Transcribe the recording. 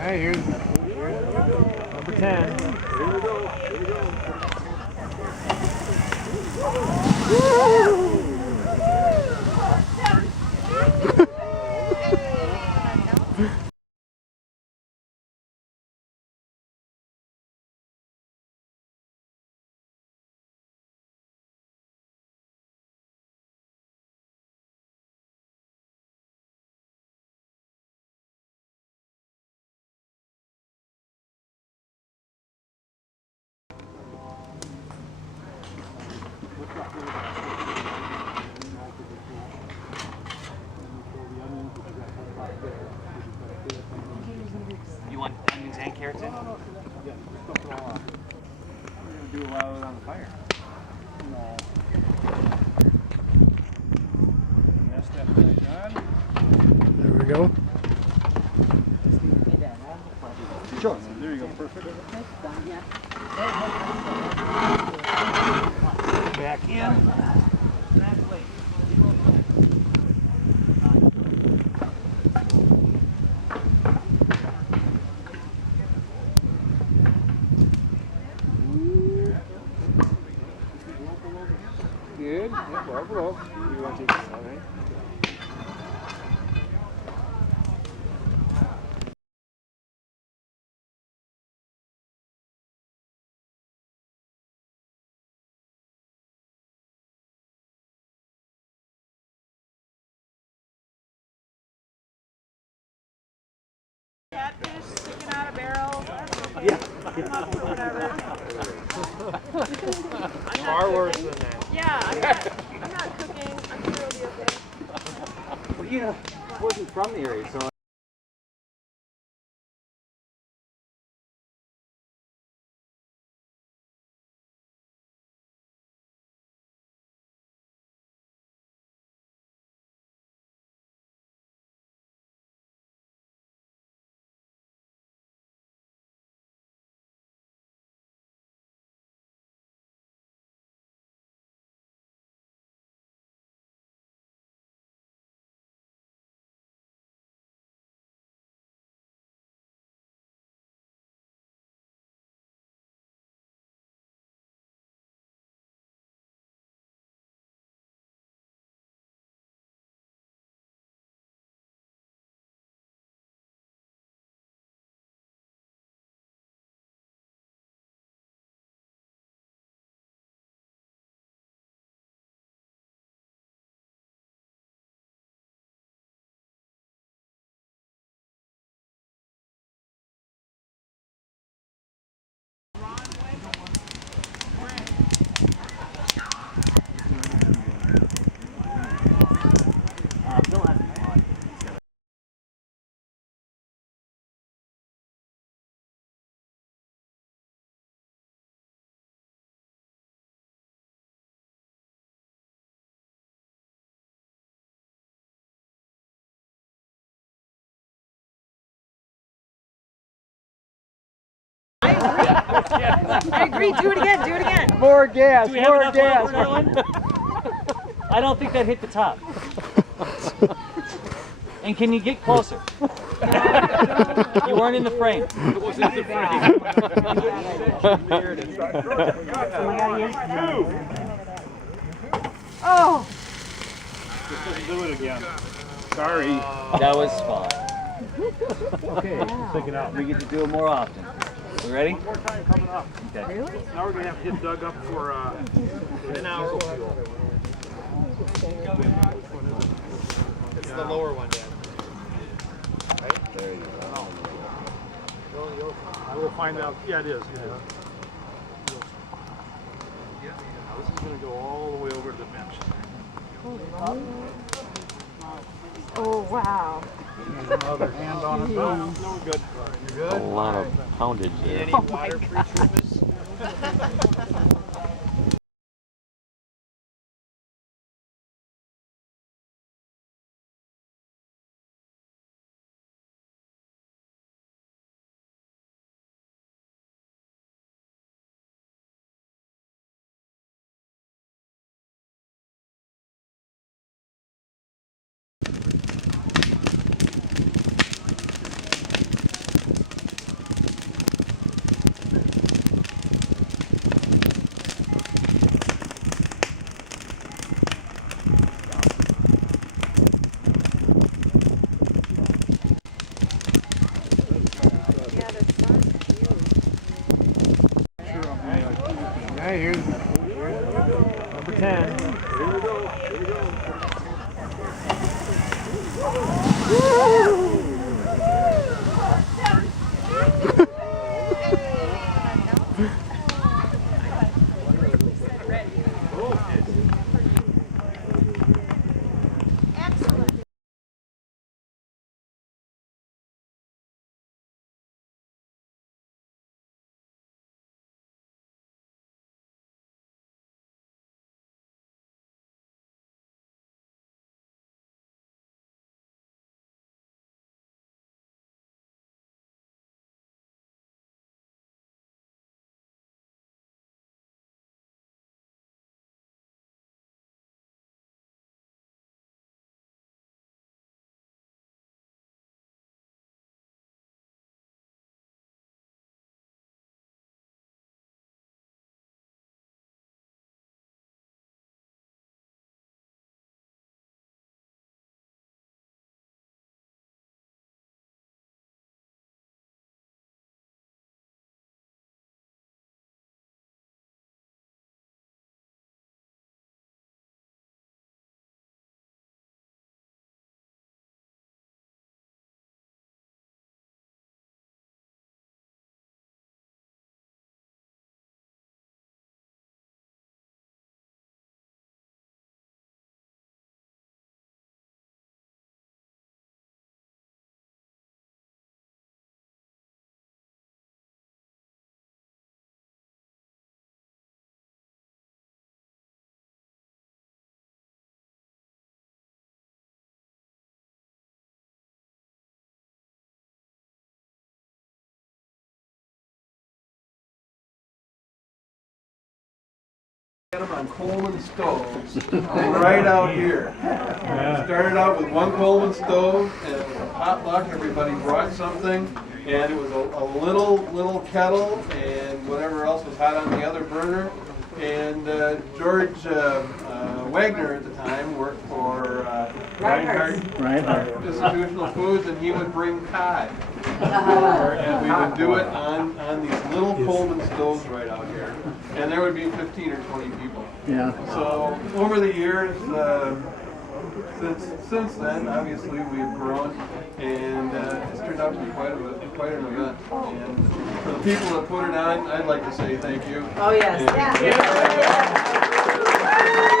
Okay, here's number 10. Here we go. Here we go. You want onions and carrots in? Yeah, stuff it all off. What are you going to do while it's on the fire? No. That's that back on. There we go. Sure. There you go. Perfect. Back in. Good. Yeah, well. You want to take this out, right? Catfish sticking out of barrels. Yeah. Whatever. Far worse than that. Yeah, I'm not cooking. I'm sure it'll be okay. Well, you know, I wasn't from the area, so. I agree. Do it again. Do it again. More gas. Do we have More enough gas. for another one? I don't think that hit the top. And can you get closer? You weren't in the frame. It was in the frame. Oh. Just doesn't do it again. Sorry. That was fun. Okay, take it out. We get to do it more often. We ready? One more time coming up. Okay. Now we're going to have to hit Doug up for an hour. It's the lower one, Dan. Right? There you go. I will find out. Yeah, it is. Yeah. Now this is going to go all the way over to the bench. Oh, wow. There's another hand on it. No, we're good. You're good? A lot of poundage there. Any water-free treatments? right, here's number 10. Them on Coleman stoves right out here. Started out with one Coleman stove, and it was a potluck. Everybody brought something, and it was a little kettle, and whatever else was hot on the other burner. And George Wagner at the time worked for Reinhardt Institutional Foods, and he would bring cod. And we would do it on these little Coleman stoves right out here. And there would be 15 or 20 people. Yeah. So over the years, since then, obviously we've grown, and it's turned out to be quite an event. And for the people that put it on, I'd like to say thank you. Oh, yes. And,